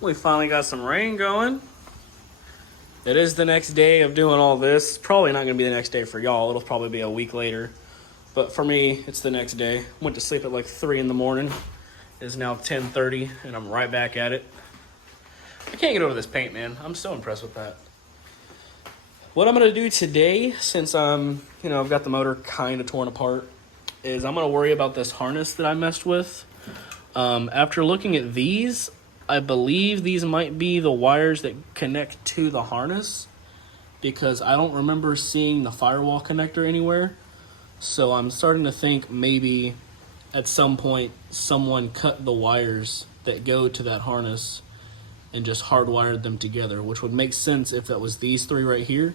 We finally got some rain going. It is the next day of doing all this. Probably not going to be the next day for y'all. It'll probably be a week later. But for me, it's the next day. Went to sleep at like 3 in the morning. It's now 10:30, and I'm right back at it. I can't get over this paint, man. I'm so impressed with that. What I'm going to do today, since I've got the motor kind of torn apart, is I'm going to worry about this harness that I messed with. After looking at these, I believe these might be the wires that connect to the harness, because I don't remember seeing the firewall connector anywhere. So I'm starting to think maybe at some point someone cut the wires that go to that harness and just hardwired them together, which would make sense if that was these three right here,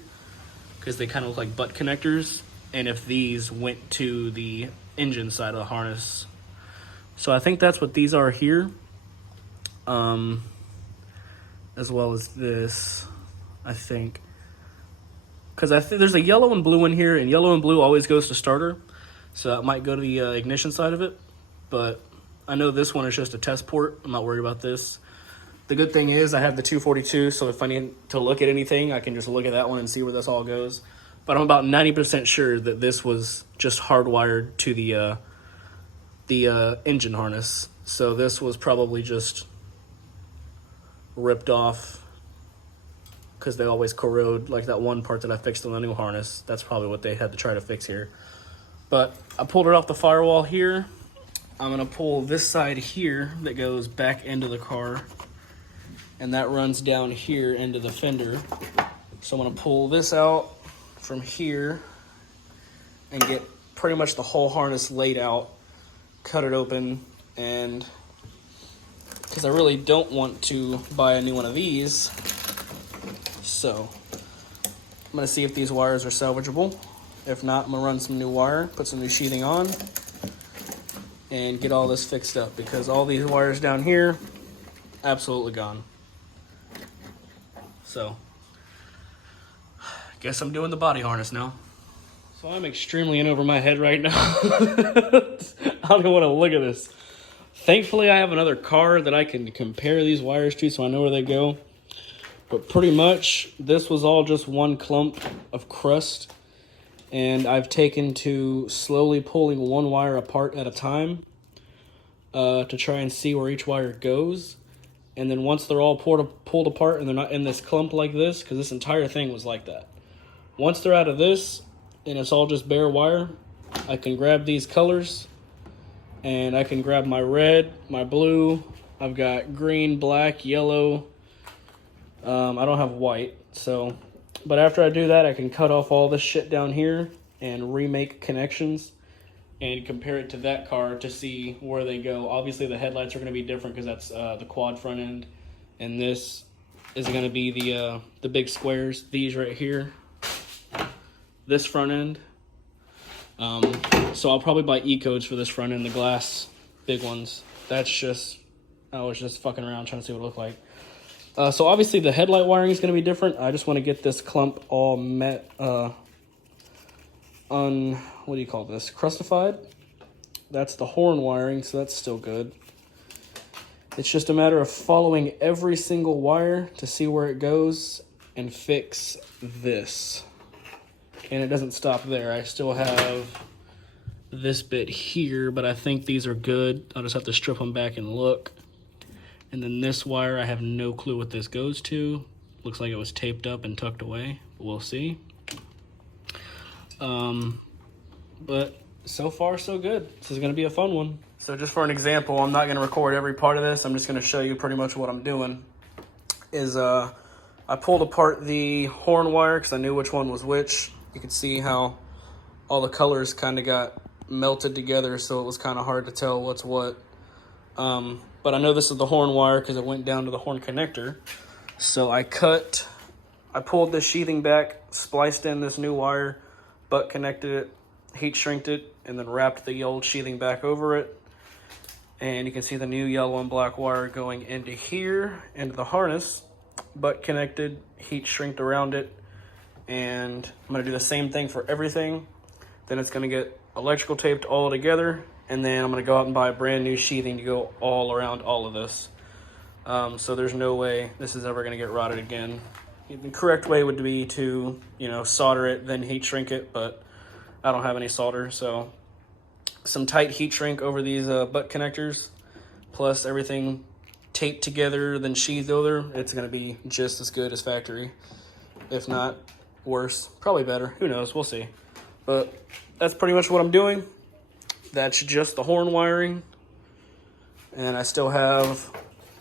because they kind of look like butt connectors, and if these went to the engine side of the harness. So I think that's what these are here, as well as this, I think. Because I think there's a yellow and blue in here, and yellow and blue always goes to starter, so that might go to the ignition side of it. But I know this one is just a test port. I'm not worried about this. The good thing is I have the 242, so if I need to look at anything, I can just look at that one and see where this all goes. But I'm about 90% sure that this was just hardwired to the engine harness. So this was probably just ripped off, because they always corrode, like that one part that I fixed on the new harness. That's probably what they had to try to fix here. But I pulled it off the firewall here. I'm going to pull this side here that goes back into the car, and that runs down here into the fender. So I'm going to pull this out from here and get pretty much the whole harness laid out, cut it open, and because I really don't want to buy a new one of these, so I'm going to see if these wires are salvageable. If not, I'm going to run some new wire, put some new sheathing on, and get all this fixed up, because all these wires down here, absolutely gone. So, guess I'm doing the body harness now. So I'm extremely in over my head right now. I don't even want to look at this. Thankfully, I have another car that I can compare these wires to, so I know where they go. But pretty much, this was all just one clump of crust, and I've taken to slowly pulling one wire apart at a time to try and see where each wire goes. And then once they're all pulled apart and they're not in this clump like this, because this entire thing was like that. Once they're out of this, and it's all just bare wire, I can grab these colors, and I can grab my red, my blue, I've got green, black, yellow, I don't have white, so, but after I do that, I can cut off all this shit down here and remake connections and compare it to that car to see where they go. Obviously the headlights are going to be different, because that's the quad front end, and this is going to be the big squares, these right here, this front end. So I'll probably buy E-codes for this front end, the glass big ones. That's just, I was just fucking around trying to see what it looked like. So obviously the headlight wiring is going to be different. I just want to get this clump all what do you call this? Crustified. That's the horn wiring, so that's still good. It's just a matter of following every single wire to see where it goes and fix this. And it doesn't stop there. I still have this bit here, but I think these are good. I'll just have to strip them back and look. And then this wire, I have no clue what this goes to. Looks like it was taped up and tucked away. We'll see. But so far, so good. This is going to be a fun one. So just for an example, I'm not going to record every part of this. I'm just going to show you pretty much what I'm doing. I pulled apart the horn wire because I knew which one was which. You can see how all the colors kind of got melted together, so it was kind of hard to tell what's what. But I know this is the horn wire because it went down to the horn connector. So I pulled this sheathing back, spliced in this new wire, butt connected it, heat shrinked it, and then wrapped the old sheathing back over it. And you can see the new yellow and black wire going into here, into the harness, butt connected, heat shrinked around it. And I'm going to do the same thing for everything. Then it's going to get electrical taped all together, and then I'm going to go out and buy a brand new sheathing to go all around all of this. So there's no way this is ever going to get rotted again. The correct way would be to, solder it, then heat shrink it, but I don't have any solder, so some tight heat shrink over these butt connectors, plus everything taped together, then sheathed over, it's going to be just as good as factory, if not worse, probably better, who knows, we'll see. But that's pretty much what I'm doing. That's just the horn wiring, and I still have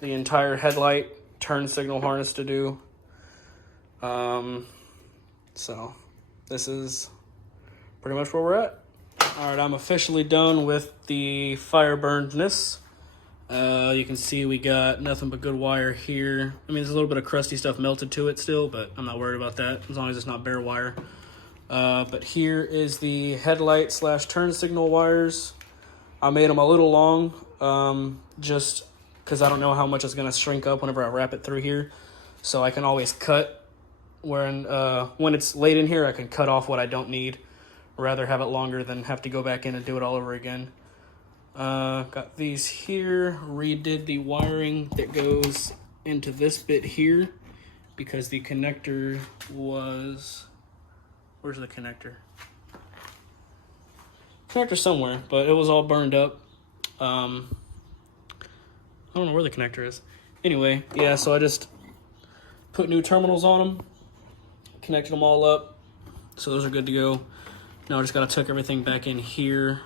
the entire headlight turn signal harness to do. So this is pretty much where we're at. All right, I'm officially done with the fire burnedness. You can see we got nothing but good wire here. I mean, there's a little bit of crusty stuff melted to it still, but I'm not worried about that as long as it's not bare wire. But here is the headlight / turn signal wires. I made them a little long, just because I don't know how much it's going to shrink up whenever I wrap it through here. So I can always cut when it's laid in here, I can cut off what I don't need. Rather have it longer than have to go back in and do it all over again. Got these here, redid the wiring that goes into this bit here because the connector was, where's the connector? Connector somewhere, but it was all burned up. I don't know where the connector is. Anyway, yeah, so I just put new terminals on them, connected them all up, so those are good to go. Now I just gotta tuck everything back in here,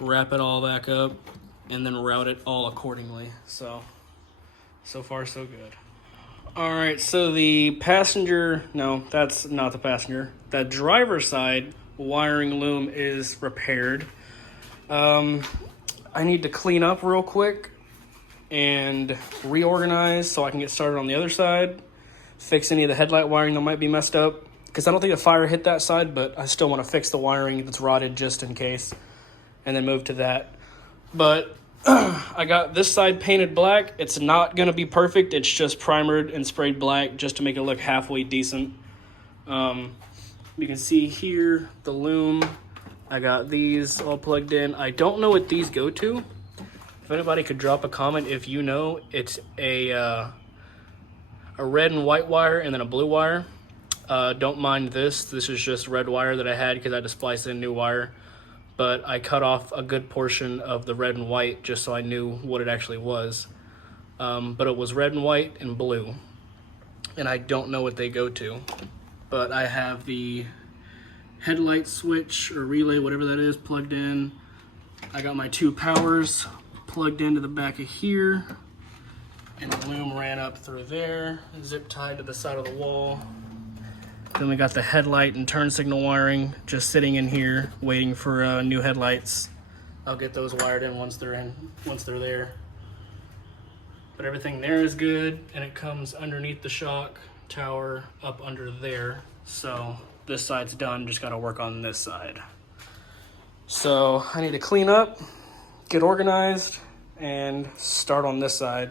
wrap it all back up, and then route it all accordingly. So far so good. All right, so the passenger, no, that's not the passenger. The driver's side wiring loom is repaired. I need to clean up real quick and reorganize so I can get started on the other side, fix any of the headlight wiring that might be messed up, because I don't think the fire hit that side, but I still want to fix the wiring that's rotted just in case, and then move to that. But I got this side painted black. It's not going to be perfect. It's just primered and sprayed black just to make it look halfway decent. You can see here the loom. I got these all plugged in. I don't know what these go to. If anybody could drop a comment if you know, it's a red and white wire and then a blue wire. Don't mind this. This is just red wire that I had because I had to splice in new wire. But I cut off a good portion of the red and white just so I knew what it actually was. But it was red and white and blue. And I don't know what they go to. But I have the headlight switch or relay, whatever that is, plugged in. I got my two powers plugged into the back of here. And the loom ran up through there, zip tied to the side of the wall. Then we got the headlight and turn signal wiring just sitting in here waiting for new headlights. I'll get those wired in once they're there. But everything there is good, and it comes underneath the shock tower up under there. So this side's done, just gotta work on this side. So I need to clean up, get organized, and start on this side.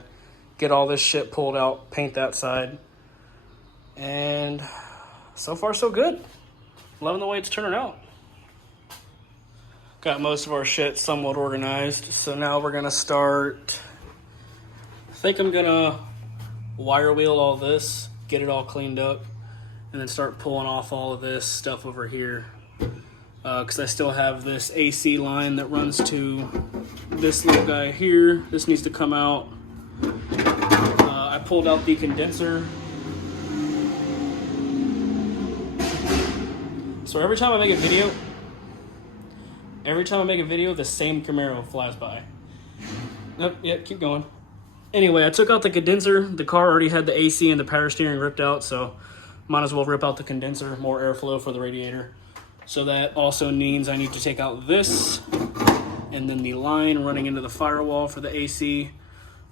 Get all this shit pulled out, paint that side, and so far so good. Loving the way it's turning out. Got most of our shit somewhat organized, so now we're gonna start. I think I'm gonna wire wheel all this, get it all cleaned up, and then start pulling off all of this stuff over here. Because I still have this AC line that runs to this little guy here. This needs to come out. I pulled out the condenser. So every time I make a video, the same Camaro flies by. Nope, yeah, keep going. Anyway, I took out the condenser. The car already had the AC and the power steering ripped out, so might as well rip out the condenser, more airflow for the radiator. So that also means I need to take out this, and then the line running into the firewall for the AC.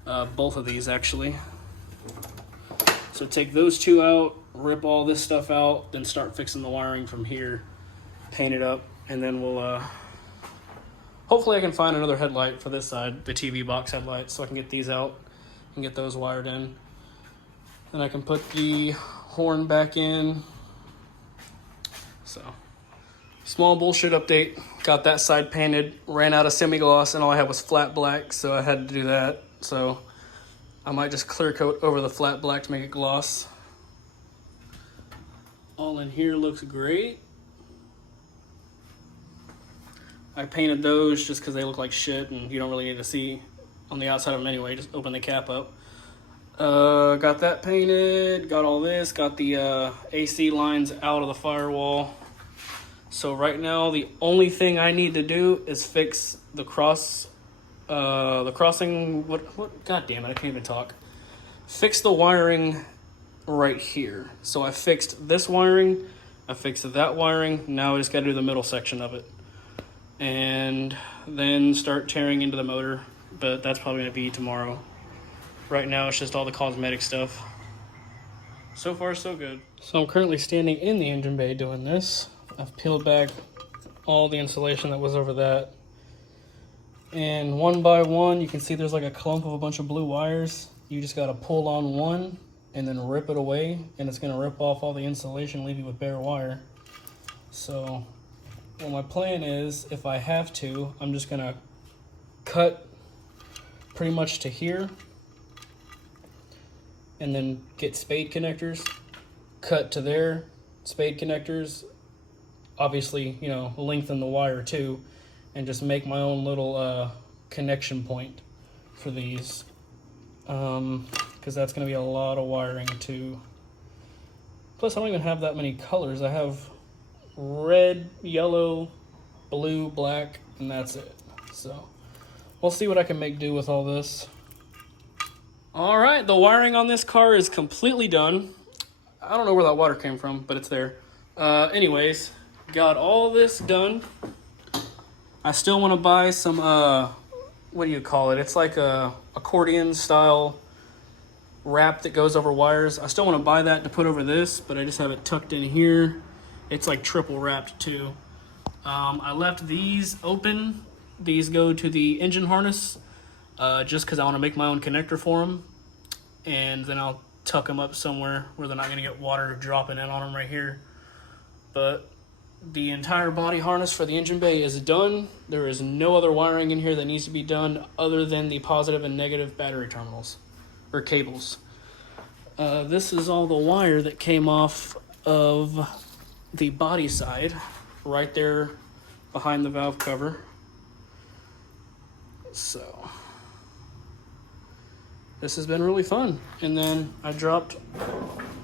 Both of these, actually. So take those two out, rip all this stuff out, then start fixing the wiring from here, paint it up, and then we'll, hopefully I can find another headlight for this side, the TV box headlight, so I can get these out and get those wired in. Then I can put the horn back in. So, small bullshit update. Got that side painted, ran out of semi-gloss, and all I had was flat black, so I had to do that. So, I might just clear coat over the flat black to make it gloss. All in here looks great. I painted those just because they look like shit and you don't really need to see on the outside of them anyway. Just open the cap up. Got that painted, got all this, got the AC lines out of the firewall. So right now the only thing I need to do is fix the crossing, god damn it, I can't even talk. Fix the wiring right here. So I fixed this wiring, I fixed that wiring, now I just gotta do the middle section of it. And then start tearing into the motor, but that's probably gonna be tomorrow. Right now it's just all the cosmetic stuff. So far so good. So I'm currently standing in the engine bay doing this. I've peeled back all the insulation that was over that. And one by one, you can see there's like a clump of a bunch of blue wires. You just gotta pull on one and then rip it away, and it's gonna rip off all the insulation, leave you with bare wire. So, well, my plan is, if I have to, I'm just gonna cut pretty much to here, and then get spade connectors, cut to there, spade connectors, obviously, you know, lengthen the wire too, and just make my own little connection point for these, because that's going to be a lot of wiring too. Plus I don't even have that many colors. I have red, yellow, blue, black, and that's it. So we'll see what I can make do with all this. All right, the wiring on this car is completely done. I don't know where that water came from, but it's there. Anyways, got all this done. I still want to buy some, what do you call it? It's like a accordion style wrap that goes over wires. I still want to buy that to put over this, but I just have it tucked in here. It's like triple wrapped too. I left these open. These go to the engine harness, just because I want to make my own connector for them. And then I'll tuck them up somewhere where they're not going to get water dropping in on them right here. But the entire body harness for the engine bay is done. There is no other wiring in here that needs to be done other than the positive and negative battery terminals or cables. This is all the wire that came off of the body side right there behind the valve cover. So this has been really fun. And then I dropped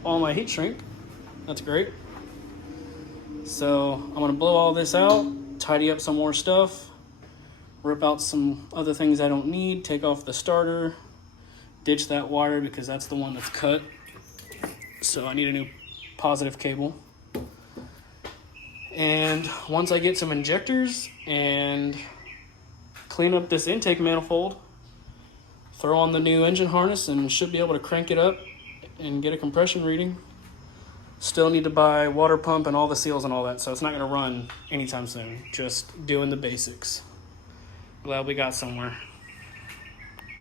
all my heat shrink. That's great. So I'm gonna blow all this out, tidy up some more stuff, rip out some other things I don't need, take off the starter, ditch that wire because that's the one that's cut. So I need a new positive cable. And once I get some injectors and clean up this intake manifold, throw on the new engine harness and should be able to crank it up and get a compression reading. Still need to buy water pump and all the seals and all that, so it's not going to run anytime soon. Just doing the basics. Glad we got somewhere.